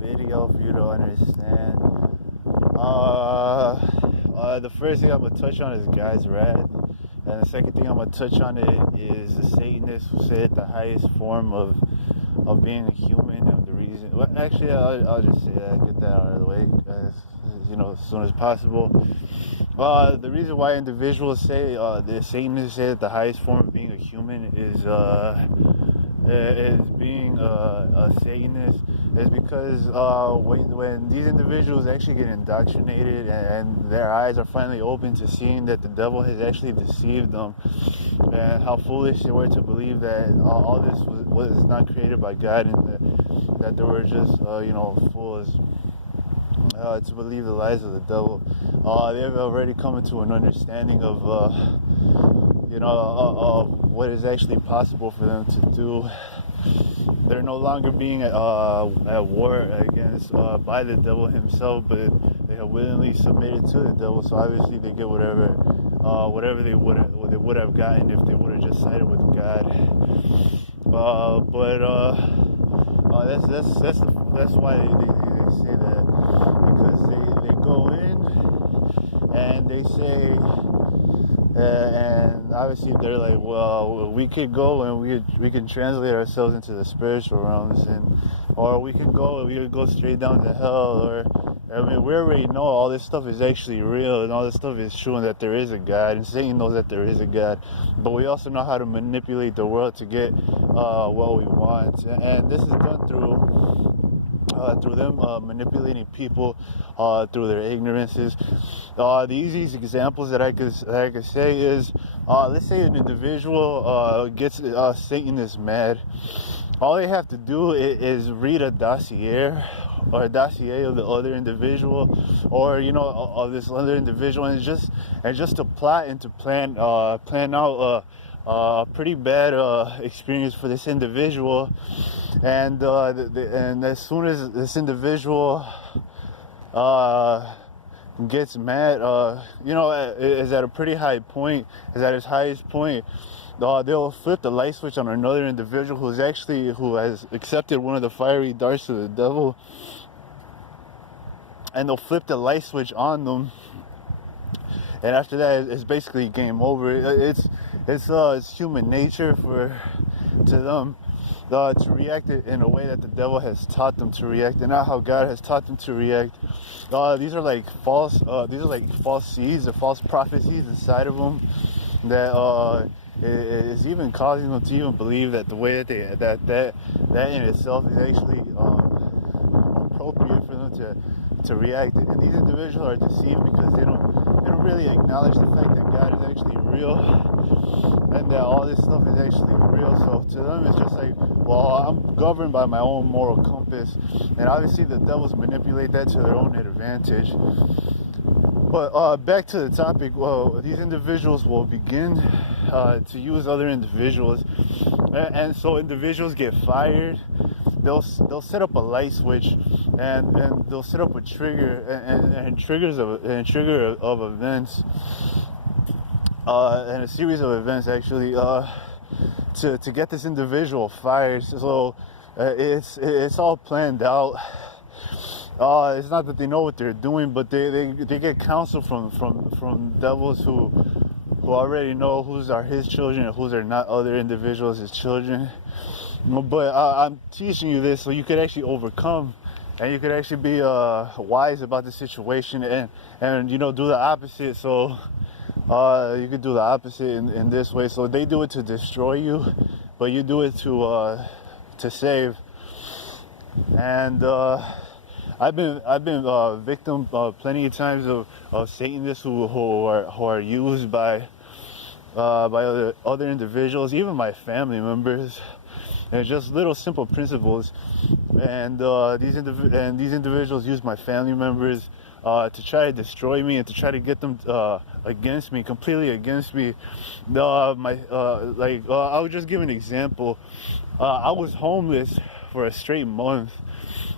video for you to understand. The first thing I'm gonna touch on is God's wrath, and the second thing I'm gonna touch on it is the Satanists who said the highest form of being a human, and the reason. Well, actually, I'll just say that, get that out of the way, as soon as possible. The reason why individuals say the Satanists say that the highest form of being a human is being a Satanist is because when these individuals actually get indoctrinated and their eyes are finally open to seeing that the devil has actually deceived them, and how foolish they were to believe that all this was not created by God, and that they were just fools to believe the lies of the devil. They've already come into an understanding of what is actually possible for them to do. They're no longer being at war against by the devil himself, but they have willingly submitted to the devil. So obviously they get whatever they would have gotten if they would have just sided with God. That's why they say that, because they go in and they say. And obviously they're like, well, we could go and we can translate ourselves into the spiritual realms, or we could go straight down to hell, or we already know all this stuff is actually real, and all this stuff is true, and that there is a God, and Satan knows that there is a God, but we also know how to manipulate the world to get what we want, and this is done through them manipulating people through their ignorances. The easiest examples that I could say is, let's say an individual gets Satanist mad. All they have to do is read a dossier or a dossier of the other individual, or of this other individual, and just to plot and to plan out a pretty bad experience for this individual, and as soon as this individual gets mad, is at a pretty high point, is at his highest point, they'll flip the light switch on another individual who has accepted one of the fiery darts of the devil, and they'll flip the light switch on them, and after that it's basically game over. It's human nature to them to react in a way that the devil has taught them to react, and not how God has taught them to react. These are like false seeds or false prophecies inside of them that is even causing them to even believe that the way that that in itself is actually appropriate for them to react. And these individuals are deceived because they don't really acknowledge the fact that God is actually real, and that all this stuff is actually real. So to them it's just like, well, I'm governed by my own moral compass, and obviously the devils manipulate that to their own advantage. But back to the topic, well, these individuals will begin to use other individuals, and so individuals get fired. They'll set up a light switch, and they'll set up a trigger and trigger of events, and a series of events actually to get this individual fired. So it's all planned out. It's not that they know what they're doing, but they get counsel from devils who already know whose are his children and whose are not other individuals' his children. But I'm teaching you this so you could actually overcome, and you could actually be wise about the situation, and do the opposite. So you could do the opposite in this way. So they do it to destroy you, but you do it to save. And I've been victim plenty of times of Satanists who are used by other individuals, even my family members. And just little simple principles, and these individuals use my family members to try to destroy me and to try to get them against me, completely against me. I'll just give an example. I was homeless for a straight month,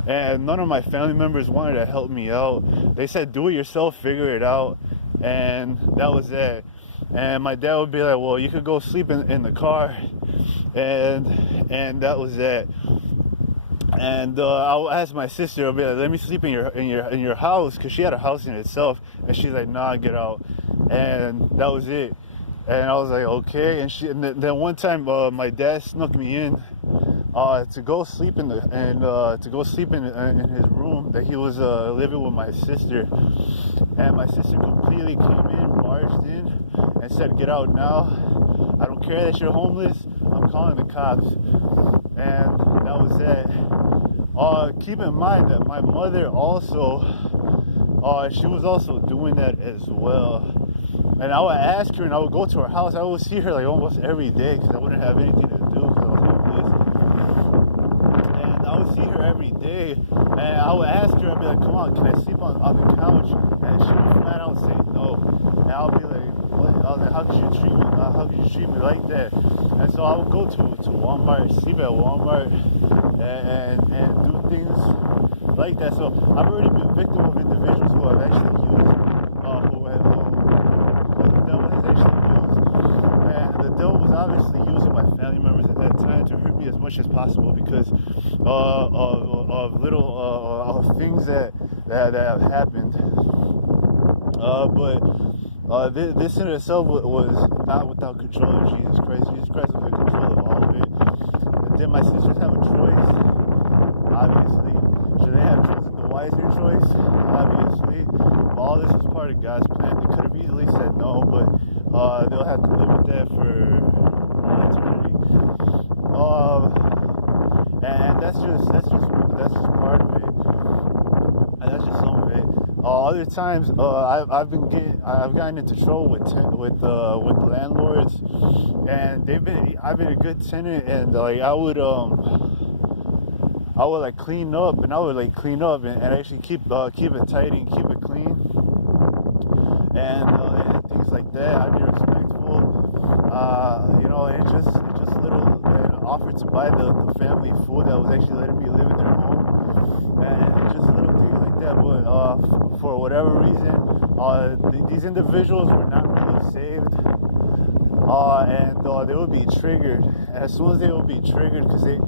and none of my family members wanted to help me out. They said, do it yourself, figure it out, and that was it. And my dad would be like, well, you could go sleep in the car, and that was it. And I'll ask my sister, I'll be like, let me sleep in your house, because she had a house in itself, and she's like, nah, get out. And that was it. And I was like, okay. And then one time, my dad snuck me in to go sleep in his room that he was living with my sister. And my sister completely came in, barged in, and said, get out now. I don't care that you're homeless. I'm calling the cops. And that was that. Keep in mind that my mother also, she was also doing that as well. And I would ask her, and I would go to her house. I would see her like almost every day, because I wouldn't have anything to do because I was homeless. And I would see her every day, and I would ask her, I'd be like, come on, can I sleep on the couch? And she would flat out say no. And I'll be like, what? I was like, how could you treat me like that? And so I would go to Walmart, sleep at Walmart, and do things like that. So I've already been victim of individuals who have actually used, the devil was obviously using my family members at that time to hurt me as much as possible, because of little of things that have happened. But this in itself was not without control of Jesus Christ. Jesus Christ was in control of all of it. Did my sisters have a choice? Obviously. Should they have chosen the wiser choice? Obviously. All this was part of God's plan. They could have easily said no, but they'll have to live with that for eternity. And that's just part of it. And that's just some of it. Other times, I've gotten into trouble with landlords, and I've been a good tenant, and like I would like clean up, and actually keep it tidy and keep it clean, and things like that. I'd be respectful, and just little, and offered to buy the family food that was actually letting me live in their home, and just little things like that. But for whatever reason, these individuals were not really saved, and they would be triggered. And as soon as they would be triggered, because they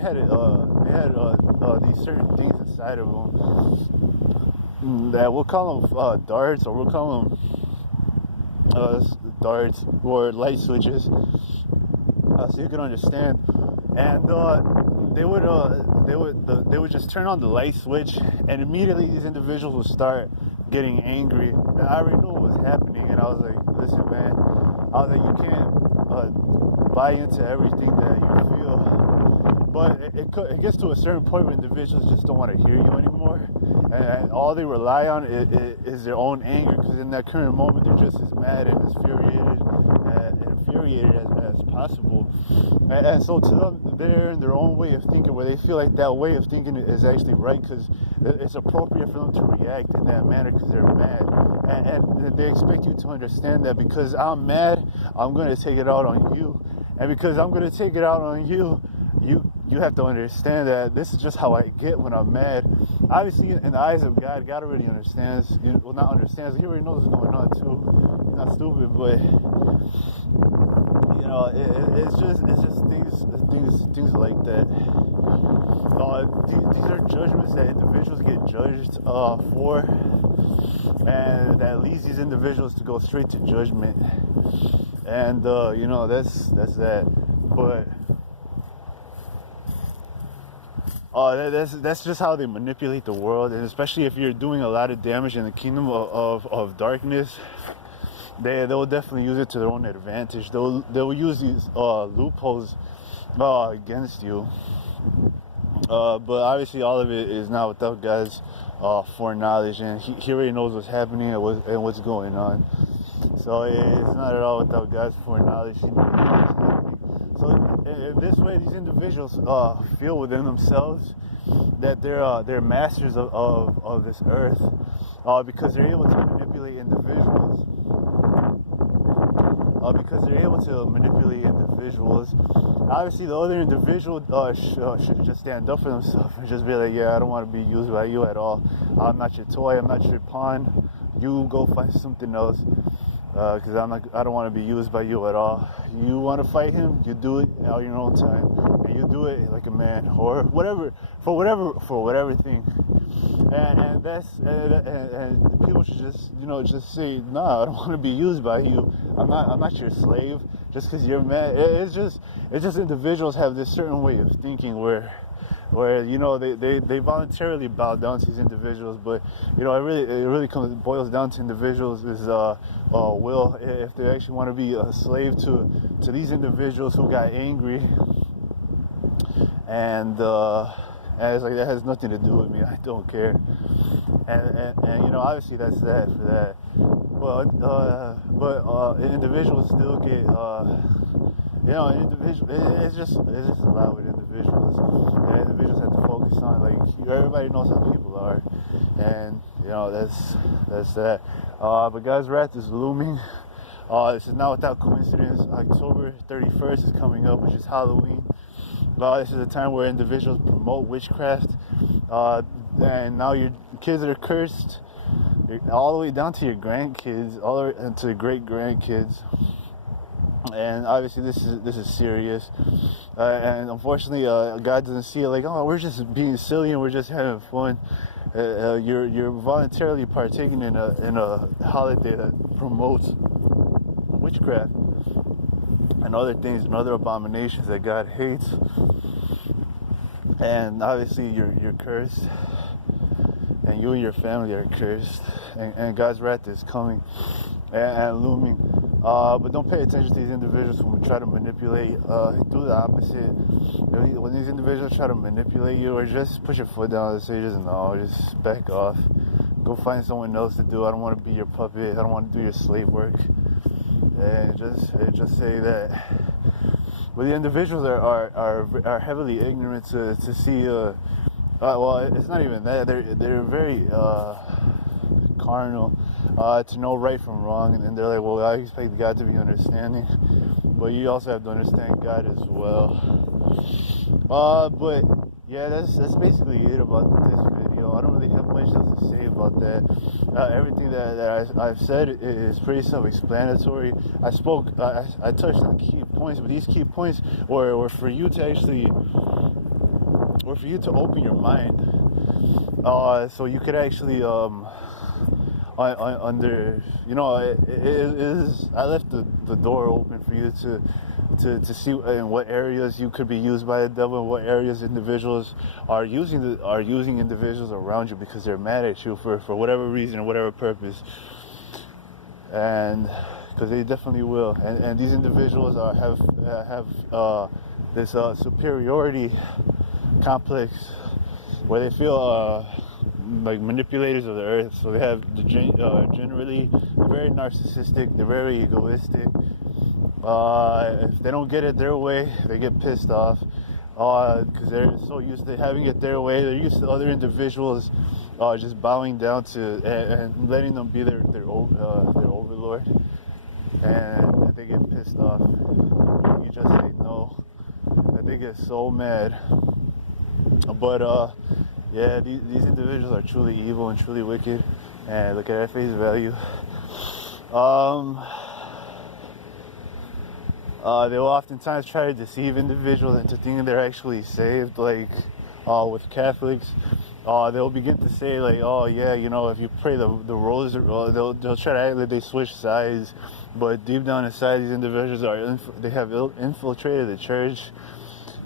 had these certain things inside of them that we'll call them darts, or we'll call them darts or light switches, so you can understand. And they would just turn on the light switch, and immediately these individuals would start getting angry. And I already knew what was happening, and I was like, listen, man, you can't buy into everything that you feel. But it gets to a certain point where individuals just don't want to hear you anymore, and all they rely on is their own anger, because in that current moment they're just as mad and infuriated as possible. And so to them, they're in their own way of thinking, where they feel like that way of thinking is actually right, because it's appropriate for them to react in that manner because they're mad. And they expect you to understand that because I'm mad, I'm going to take it out on you. And because I'm going to take it out on you, you have to understand that this is just how I get when I'm mad. Obviously, in the eyes of God, God already understands. Well, not understands. He already knows what's going on too. He's not stupid, but it's just things like that. These are judgments that individuals get judged for, and that leads these individuals to go straight to judgment. And that's that. But that's just how they manipulate the world, and especially if you're doing a lot of damage in the kingdom of darkness, they'll definitely use it to their own advantage. They'll use these loopholes against you. But obviously, all of it is not without God's foreknowledge, and He already knows what's happening and what's going on. So it's not at all without God's foreknowledge. He knows what's happening. So in this way, these individuals feel within themselves that they're masters of this earth, because they're able to manipulate individuals. Obviously, the other individual should just stand up for themselves and just be like, yeah, I don't want to be used by you at all. I'm not your toy. I'm not your pawn. You go find something else. because I don't want to be used by you at all. You want to fight him, you do it on your own time, and you do it like a man, or for whatever thing. And that's and people should just say, nah, I don't want to be used by you. I'm not your slave just because you're mad. It's just individuals have this certain way of thinking where they voluntarily bow down to these individuals, but it really boils down to individuals is will, if they actually want to be a slave to these individuals who got angry, and it's like that has nothing to do with me. I don't care, and obviously that's that for that. But individuals still get it's just a lot with individuals. And individuals have to focus on, like, everybody knows how people are, and that's that. But God's wrath is looming. This is not without coincidence. October 31st is coming up, which is Halloween. This is a time where individuals promote witchcraft, and now your kids are cursed, all the way down to your grandkids, all the way to great grandkids. And obviously this is serious, and unfortunately God doesn't see it like, oh, we're just being silly and we're just having fun. You're voluntarily partaking in a holiday that promotes witchcraft and other things and other abominations that God hates, and obviously you're cursed, and you and your family are cursed, and God's wrath is coming and looming. But don't pay attention to these individuals who try to manipulate. Do the opposite. When these individuals try to manipulate you, or just put your foot down and say, just back off. Go find someone else to do. I don't want to be your puppet. I don't want to do your slave work. And just say that. But the individuals are heavily ignorant to see. Well, it's not even that. They're very carnal. To know right from wrong, and they're like, well, I expect God to be understanding, but you also have to understand God as well. But yeah, that's basically it about this video. I don't really have much else to say about that. Everything that I've said is pretty self-explanatory. I touched on key points, but these key points were for you to actually, or for you to open your mind, so you could actually I left the door open for you to see in what areas you could be used by the devil, and what areas individuals are using individuals around you because they're mad at you for whatever reason or whatever purpose, and because they definitely will, and these individuals have this superiority complex where they feel like manipulators of the earth. So they have generally very narcissistic, they're very egoistic. If they don't get it their way, they get pissed off, because they're so used to having it their way. They're used to other individuals just bowing down to and letting them be their overlord, and they get pissed off. You just say no, and they get so mad. But yeah, these individuals are truly evil and truly wicked, and look at face value. They will oftentimes try to deceive individuals into thinking they're actually saved, like with Catholics. They'll begin to say, like, oh yeah, if you pray the rosary, they'll try to act like they switch sides, but deep down inside, these individuals have infiltrated the church,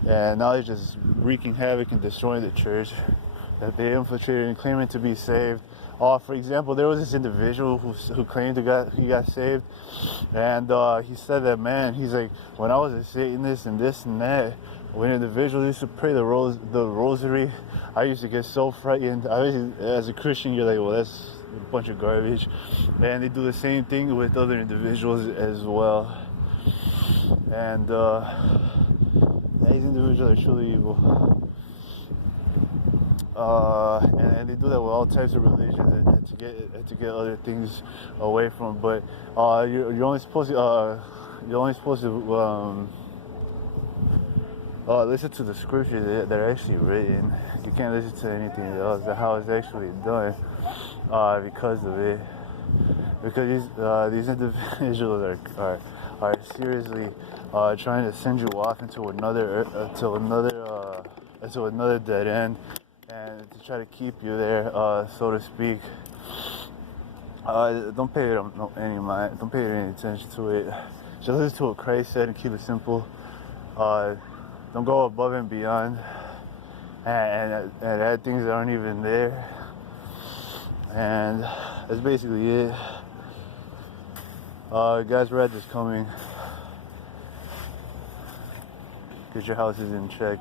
and now they're just wreaking havoc and destroying the church that they infiltrated and claiming to be saved. For example, there was this individual who claimed he got saved, and he said that, man, he's like, when I was a Satanist and this and that, when individuals used to pray the rosary, I used to get so frightened. As a Christian, you're like, well, that's a bunch of garbage. And they do the same thing with other individuals as well. And these individuals are truly evil. And they do that with all types of religions and to get other things away from. But you're only supposed to listen to the scriptures that are actually written. You can't listen to anything else. How it's actually done, because of it. because these individuals are seriously trying to send you off into another dead end, and to try to keep you there, so to speak. Don't pay it any mind. Don't pay any attention to it. Just listen to what Christ said and keep it simple. Don't go above and beyond, and add things that aren't even there. And that's basically it. Guys, Red is coming. Get your houses in check.